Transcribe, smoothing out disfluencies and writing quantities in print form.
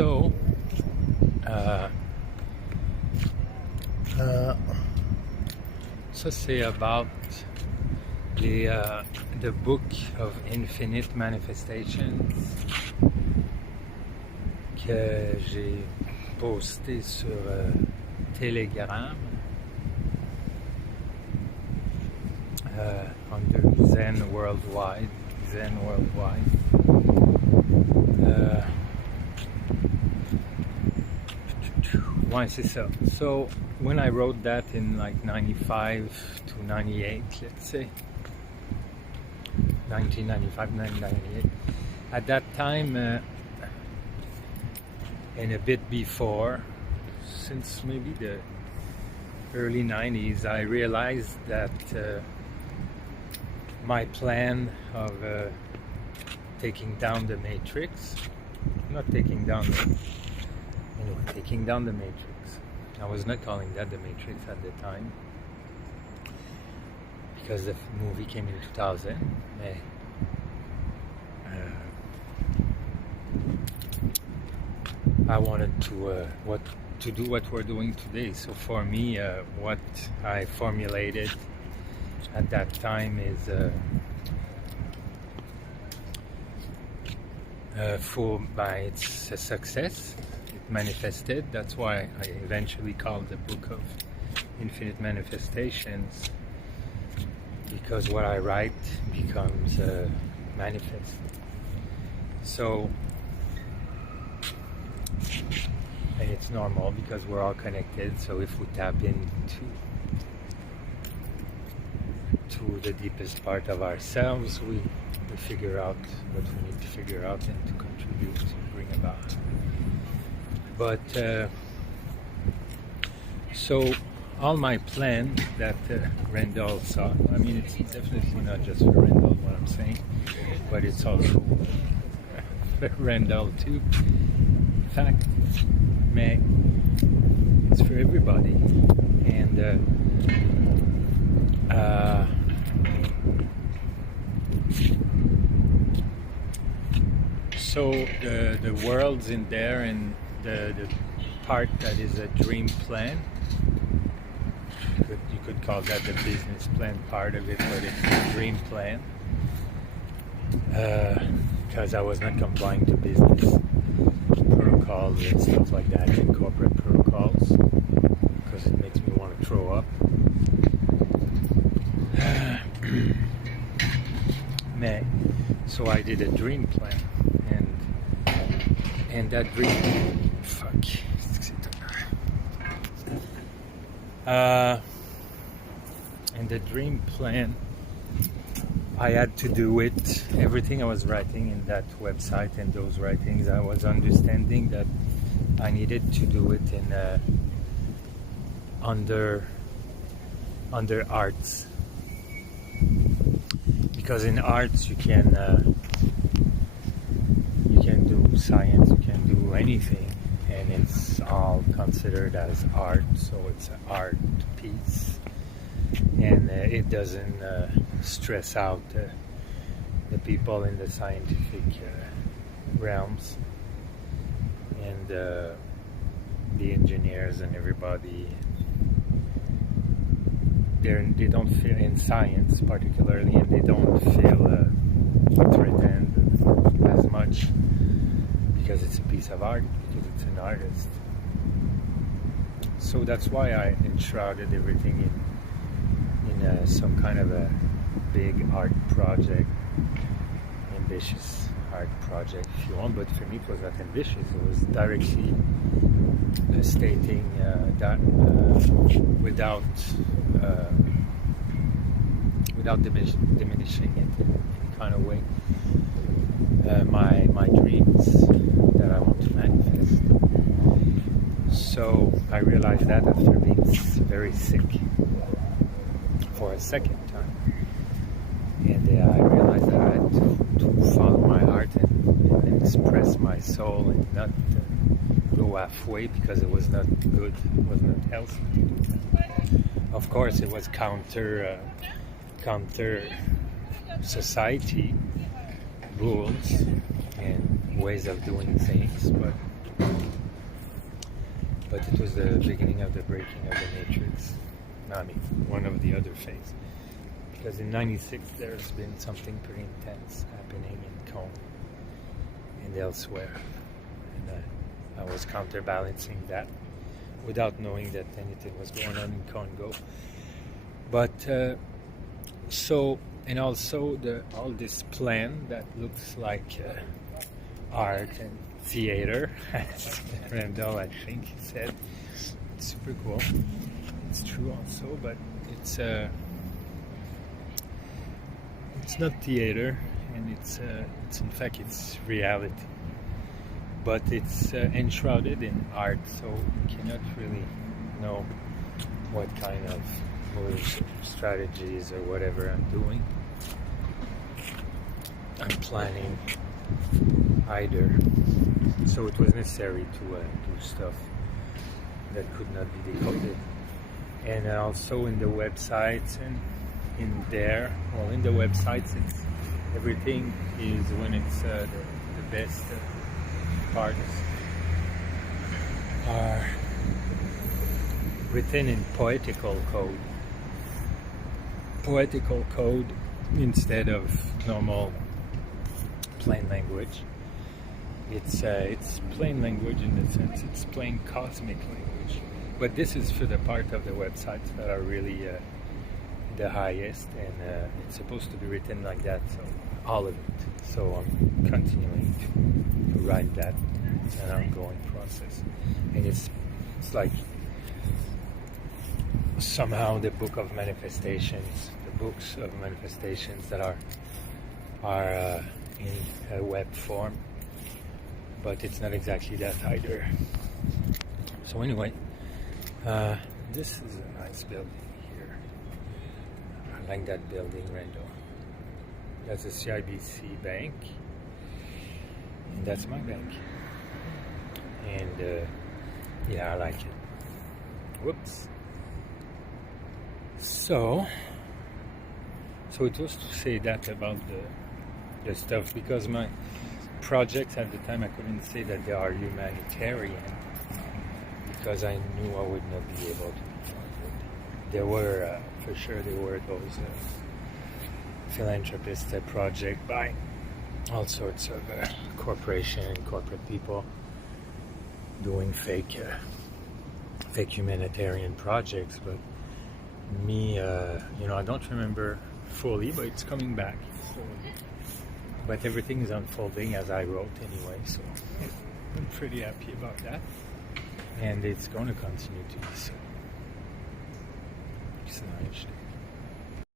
So, ça c'est about the book of infinite manifestations que j'ai posté sur Telegram under Zen Worldwide. Ouais, c'est ça. So when I wrote that in like 95 to 98, let's say 1995, 1998, at that time and a bit before, since maybe the early 90s, I realized that my plan of taking down the matrix, taking down the matrix. I was not calling that the matrix at the time because the movie came in 2000. I wanted to do what we're doing today. So for me, what I formulated at that time is it's a success. It manifested. That's why I eventually called the book of infinite manifestations, because what I write becomes manifest. So, and it's normal because we're all connected. So if we tap into the deepest part of ourselves, we figure out what we need to figure out and to contribute to bring about. But so all my plan that Randall saw, I mean, it's definitely not just for Randall what I'm saying, but it's also for Randall too. In fact, it's for everybody. And so the world's in there, and the part that is a dream plan, you could call that the business plan part of it, but it's a dream plan, because I was not complying to business protocols and stuff like that, and corporate protocols, because it makes me want to throw up. So I did a dream plan, and that dream, and the dream plan, I had to do it. Everything I was writing in that website and those writings, I was understanding that I needed to do it in under arts, because in arts you can do science, you can do anything, and it's all considered as art. So it's an art piece, and it doesn't stress out the people in the scientific realms, and the engineers and everybody. They don't feel, in science particularly, and they don't feel threatened as much, because it's a piece of art, because it's an artist. So that's why I enshrouded everything in some kind of a big art project, ambitious art project if you want, but for me it was not ambitious. It was directly stating that without diminishing it in any kind of way, my dreams that I want to manifest. So I realized that after being very sick for a second time, and I realized that I had to follow my heart and express my soul, and not go halfway, because it was not good, it was not healthy to do that. Of course, it was counter society rules and ways of doing things, but But it was the beginning of the breaking of the matrix. I mean, one of the other phases. Because in '96 there's been something pretty intense happening in Cone and elsewhere. And I was counterbalancing that without knowing that anything was going on in Congo. But so, and also all this plan that looks like art and theater, as Randall, I think he said. It's super cool. It's true also, but it's not theater, and it's in fact it's reality. But it's enshrouded in art, so you cannot really know what kind of moves or strategies or whatever I'm doing. I'm planning either. So it was necessary to do stuff that could not be decoded. And also in the websites and in there, well, in the websites, it's everything is when it's the best parts are written in poetical code. Poetical code instead of normal plain language. It's plain language in the sense it's plain cosmic language. But this is for the part of the websites that are really the highest, and it's supposed to be written like that, so all of it. So I'm continuing to write that. It's an ongoing process, and it's like somehow the book of manifestations, the books of manifestations that are in a web form, but it's not exactly that either. So anyway, this is a nice building here. I like that building, Randall. That's a CIBC bank, and that's my bank. And yeah, I like it. Whoops. So it was to say that about the stuff, because my projects at the time I couldn't say that they are humanitarian, because I knew I would not be able to be funded. There were, for sure, there were those philanthropist projects by all sorts of corporation, corporate people doing fake humanitarian projects, but me, I don't remember fully, but it's coming back. So, but everything is unfolding as I wrote anyway, so I'm pretty happy about that. And it's going to continue to be so. It's nice.